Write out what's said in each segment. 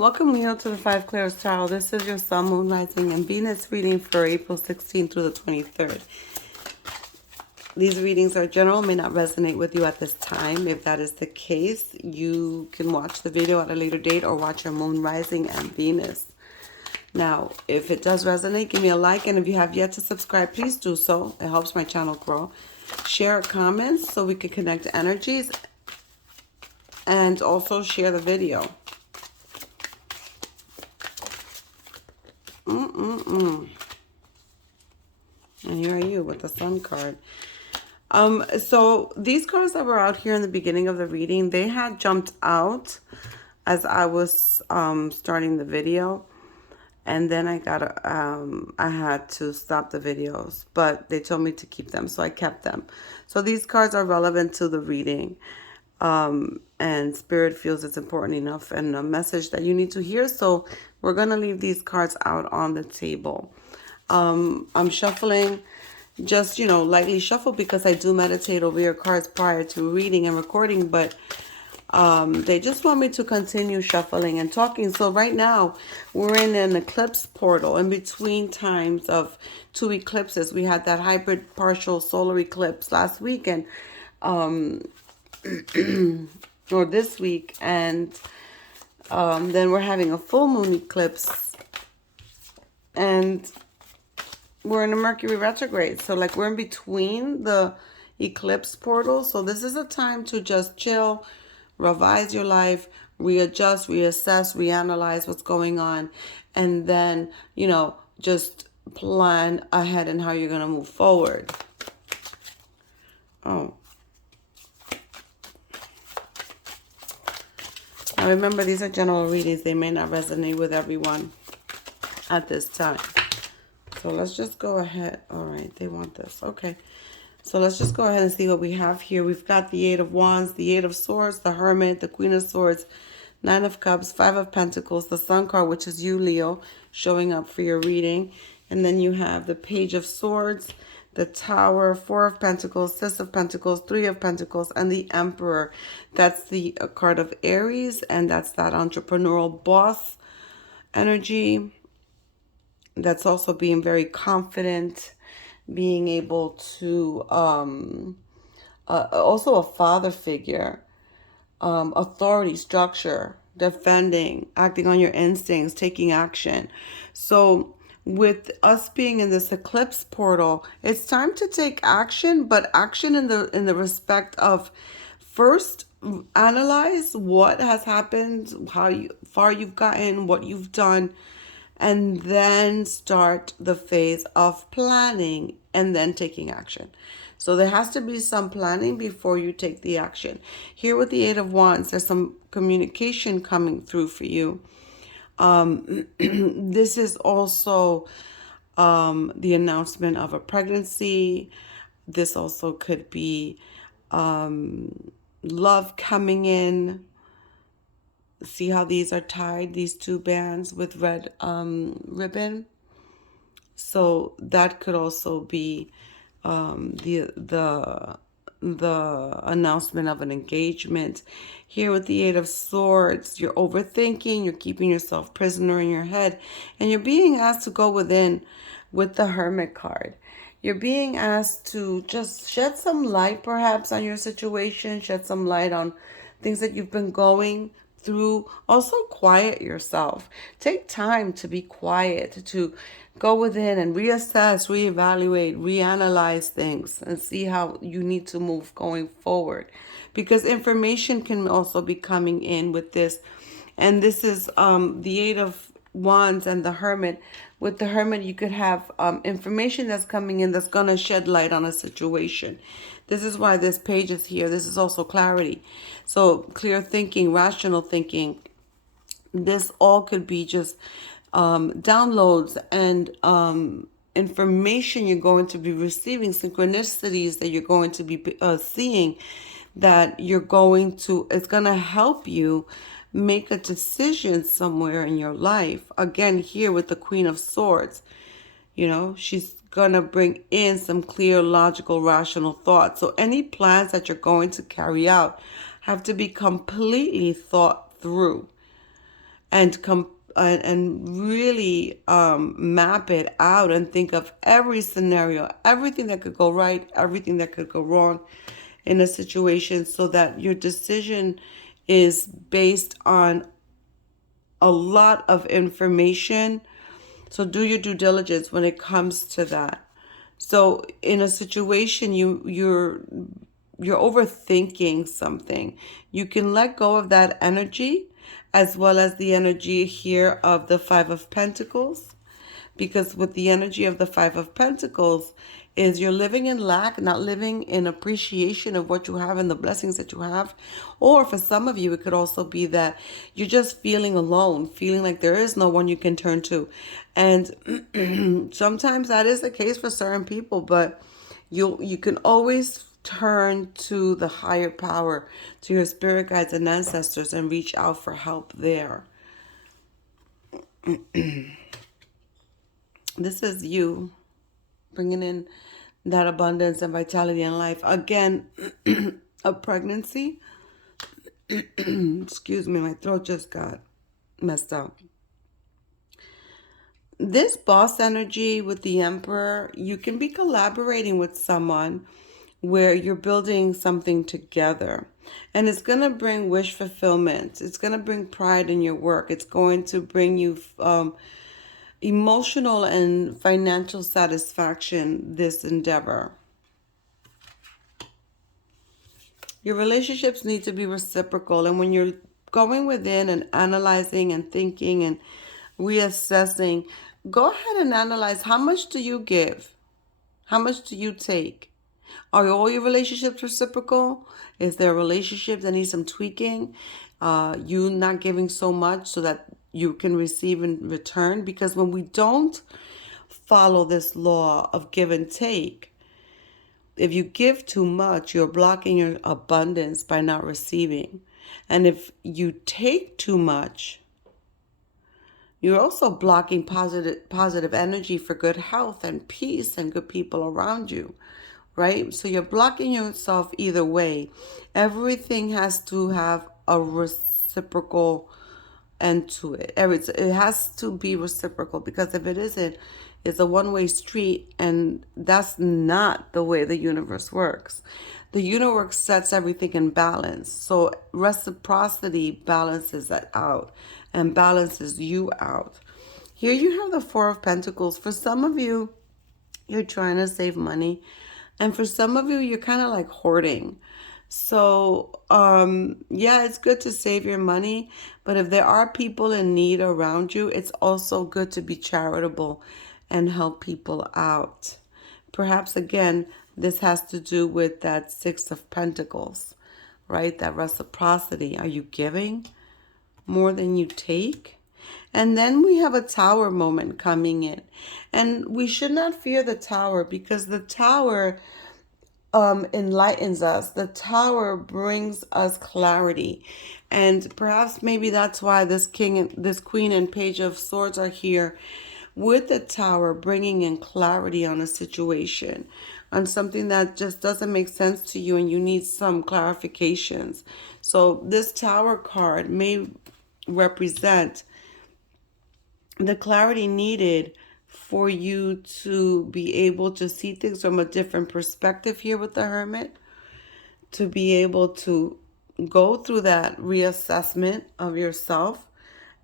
Welcome, Leo, to the Five Clairs Tarot. This is your Sun, Moon, Rising, and Venus reading for April 16th through the 23rd. These readings are general, may not resonate with you at this time. If that is the case, you can watch the video at a later date or watch your Moon, Rising, and Venus. Now, if it does resonate, give me a like, and if you have yet to subscribe, please do so. It helps my channel grow. Share comments so we can connect energies, and also share the video. And here are you with the Sun card. So these cards that were out here in the beginning of the reading, they had jumped out as I was starting the video. And then I had to stop the videos, but they told me to keep them, so I kept them. So these cards are relevant to the reading. And Spirit feels it's important enough and a message that you need to hear. So we're going to leave these cards out on the table. I'm shuffling, just, lightly shuffle because I do meditate over your cards prior to reading and recording. But they just want me to continue shuffling and talking. So right now we're in an eclipse portal in between times of two eclipses. We had that hybrid partial solar eclipse last week and or this week, and then we're having a full moon eclipse, and we're in a Mercury retrograde. So like we're in between the eclipse portal. So this is a time to just chill, revise your life, readjust, reassess, reanalyze what's going on, and then, just plan ahead and how you're going to move forward. Oh. Now remember, these are general readings. They may not resonate with everyone at this time. So let's just go ahead. All right, they want this. Okay. So let's just go ahead and see what we have here. We've got the Eight of Wands, the Eight of Swords, the Hermit, the Queen of Swords, Nine of Cups, Five of Pentacles, the Sun card, which is you, Leo, showing up for your reading. And then you have the Page of Swords, the Tower, Four of Pentacles, Six of Pentacles, Three of Pentacles, and the Emperor. That's the card of Aries, and that's that entrepreneurial boss energy. That's also being very confident, being able to, also a father figure, authority, structure, defending, acting on your instincts, taking action. So with us being in this eclipse portal, it's time to take action, but action in the respect of first analyze what has happened, how far you've gotten, what you've done, and then start the phase of planning and then taking action. So there has to be some planning before you take the action. Here with the Eight of Wands, there's some communication coming through for you. This is also the announcement of a pregnancy. This also could be love coming in. See how these are tied, these two bands with red ribbon. So that could also be the announcement of an engagement. Here with the Eight of Swords, you're overthinking, you're keeping yourself prisoner in your head, and you're being asked to go within with the Hermit card. You're being asked to just shed some light perhaps on your situation, shed some light on things that you've been going through. Also quiet yourself. Take time to be quiet, to go within and reassess, reevaluate, reanalyze things and see how you need to move going forward, because information can also be coming in with this. And this is the Eight of Wands and the Hermit. With the Hermit, you could have information that's coming in that's going to shed light on a situation. This is why this page is here. This is also clarity. So clear thinking, rational thinking. This all could be just downloads and information you're going to be receiving, synchronicities that you're going to be seeing, that you're going to, it's going to help you make a decision somewhere in your life. Again, here with the Queen of Swords, she's going to bring in some clear, logical, rational thoughts. So any plans that you're going to carry out have to be completely thought through. and really map it out and think of every scenario, everything that could go right, everything that could go wrong in a situation, so that your decision is based on a lot of information. So do your due diligence when it comes to that. So in a situation you're overthinking something, you can let go of that energy, as well as the energy here of the Five of Pentacles. Because with the energy of the Five of Pentacles is you're living in lack, not living in appreciation of what you have and the blessings that you have. Or for some of you, it could also be that you're just feeling alone, feeling like there is no one you can turn to. And sometimes that is the case for certain people, but you can always turn to the higher power, to your spirit guides and ancestors, and reach out for help there. This is you bringing in that abundance and vitality in life. Again, a pregnancy. Excuse me, my throat just got messed up. This boss energy with the Emperor, you can be collaborating with someone where you're building something together. And it's going to bring wish fulfillment. It's going to bring pride in your work. It's going to bring you emotional and financial satisfaction, this endeavor. Your relationships need to be reciprocal. And when you're going within and analyzing and thinking and reassessing, go ahead and analyze, how much do you give? How much do you take? Are all your relationships reciprocal? Is there a relationship that needs some tweaking? You not giving so much so that you can receive in return? Because when we don't follow this law of give and take, if you give too much, you're blocking your abundance by not receiving. And if you take too much, you're also blocking positive energy for good health and peace and good people around you, right? So you're blocking yourself either way. Everything has to have a reciprocal end to it. It has to be reciprocal, because if it isn't, it's a one-way street, and that's not the way the universe works. The universe sets everything in balance. So reciprocity balances that out and balances you out. Here you have the Four of Pentacles. For some of you, you're trying to save money. And for some of you, you're kind of like hoarding. So, yeah, it's good to save your money. But if there are people in need around you, it's also good to be charitable and help people out. Perhaps, again, this has to do with that Six of Pentacles, right? That reciprocity. Are you giving more than you take? And then we have a Tower moment coming in. And we should not fear the Tower, because the Tower enlightens us. The Tower brings us clarity. And perhaps maybe that's why this King, this Queen and Page of Swords are here with the Tower, bringing in clarity on a situation, on something that just doesn't make sense to you and you need some clarifications. So this Tower card may represent the clarity needed for you to be able to see things from a different perspective here with the Hermit, to be able to go through that reassessment of yourself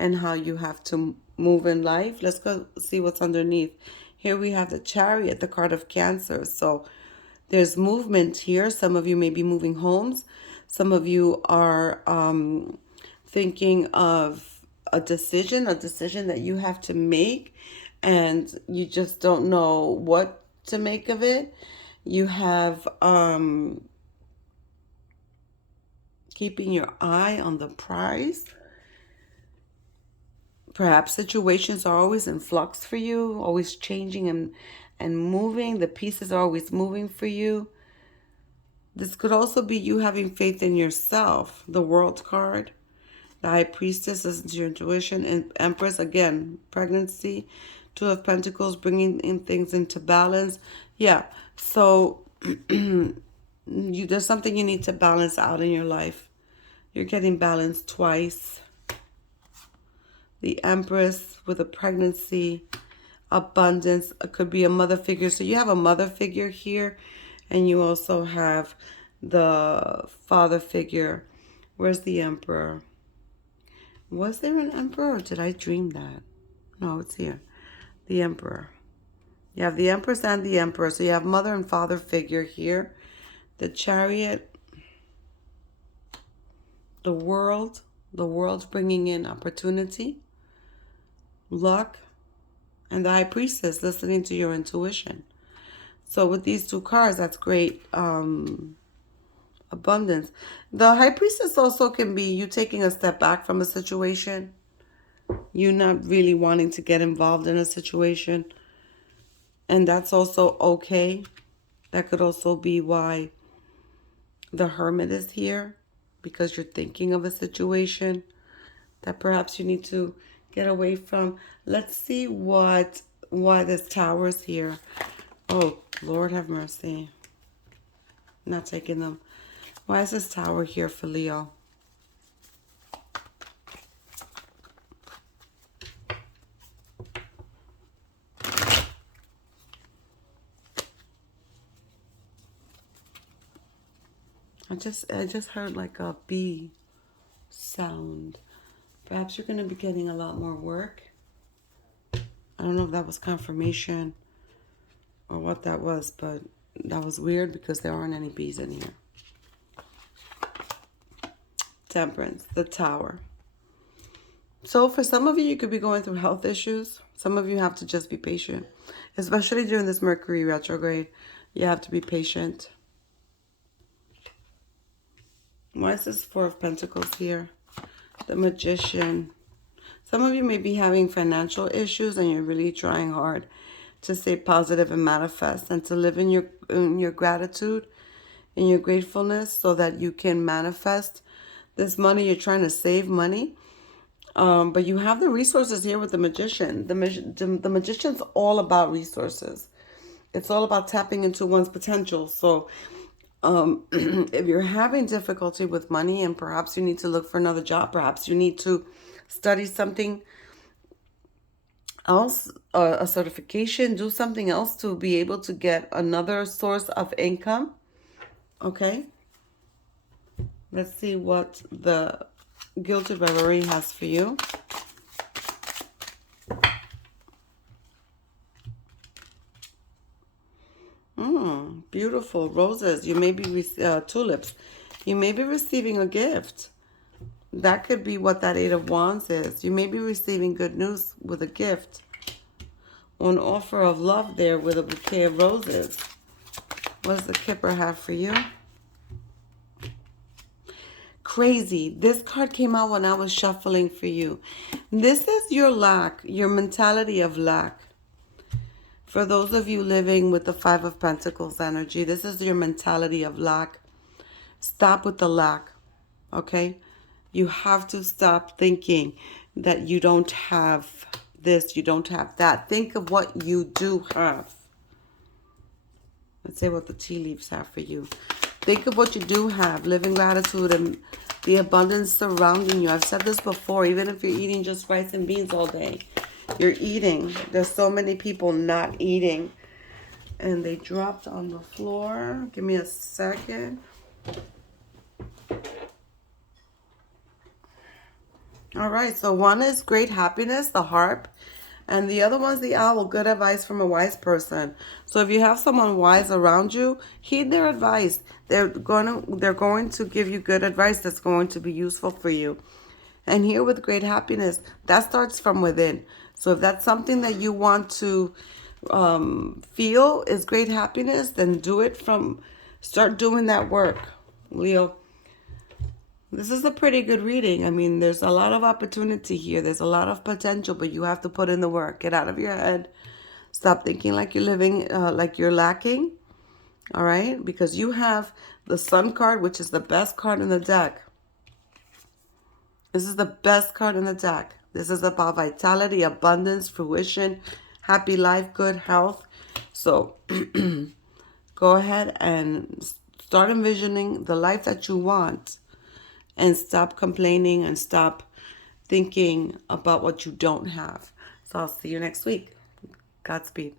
and how you have to move in life. Let's go see what's underneath. Here we have the Chariot, the card of Cancer. So there's movement here. Some of you may be moving homes. Some of you are thinking of a decision that you have to make, and you just don't know what to make of it. You have keeping your eye on the prize. Perhaps situations are always in flux for you, always changing and moving. The pieces are always moving for you. This could also be you having faith in yourself. The World card. The High Priestess, listen to your intuition. And Empress, again, pregnancy. Two of Pentacles, bringing in things into balance. Yeah, so there's something you need to balance out in your life. You're getting balanced twice. The Empress with a pregnancy, abundance. It could be a mother figure. So you have a mother figure here, and you also have the father figure. Where's the Emperor? Was there an Emperor, or did I dream that? No, it's here. The Emperor. You have the Empress and the Emperor. So you have mother and father figure here. The Chariot. The world bringing in opportunity, luck, and the High Priestess listening to your intuition. So with these two cards, that's great abundance. The High Priestess also can be you taking a step back from a situation, you not really wanting to get involved in a situation, and that's also okay. That could also be why the Hermit is here, because you're thinking of a situation that perhaps you need to get away from. Let's see why this Tower is here. Oh, Lord have mercy. Not taking them. Why is this Tower here for Leo? I just heard like a bee sound. Perhaps you're going to be getting a lot more work. I don't know if that was confirmation or what that was, but that was weird because there aren't any bees in here. Temperance, the Tower. So for some of you, you could be going through health issues. Some of you have to just be patient, especially during this Mercury retrograde. You have to be patient. Why is this Four of Pentacles here? The Magician. Some of you may be having financial issues and you're really trying hard to stay positive and manifest and to live in your gratitude, in your gratefulness, so that you can manifest this money. You're trying to save money. But you have the resources here with the Magician. The Magician's all about resources. It's all about tapping into one's potential. So if you're having difficulty with money and perhaps you need to look for another job, perhaps you need to study something else, a certification, do something else to be able to get another source of income. Okay. Let's see what the Gilded Reverie has for you. Beautiful roses. You may be tulips. You may be receiving a gift. That could be what that Eight of Wands is. You may be receiving good news with a gift. Or an offer of love there with a bouquet of roses. What does the Kipper have for you? Crazy. This card came out when I was shuffling for you. This is your lack, your mentality of lack. For those of you living with the Five of Pentacles energy, this is your mentality of lack. Stop with the lack, okay? You have to stop thinking that you don't have this, you don't have that. Think of what you do have. Let's say what the tea leaves have for you. Think of what you do have. Live in gratitude and the abundance surrounding you. I've said this before, even if you're eating just rice and beans all day. You're eating. There's so many people not eating. And they dropped on the floor. Give me a second. All right, so one is great happiness, the harp. And the other one's the owl, good advice from a wise person. So if you have someone wise around you, heed their advice. They're going to give you good advice that's going to be useful for you. And here with great happiness, that starts from within. So if that's something that you want to feel is great happiness, then start doing that work, Leo. This is a pretty good reading. I mean, there's a lot of opportunity here. There's a lot of potential, but you have to put in the work. Get out of your head. Stop thinking like you're living, like you're lacking. All right? Because you have the Sun card, which is the best card in the deck. This is the best card in the deck. This is about vitality, abundance, fruition, happy life, good health. So go ahead and start envisioning the life that you want and stop complaining and stop thinking about what you don't have. So I'll see you next week. Godspeed.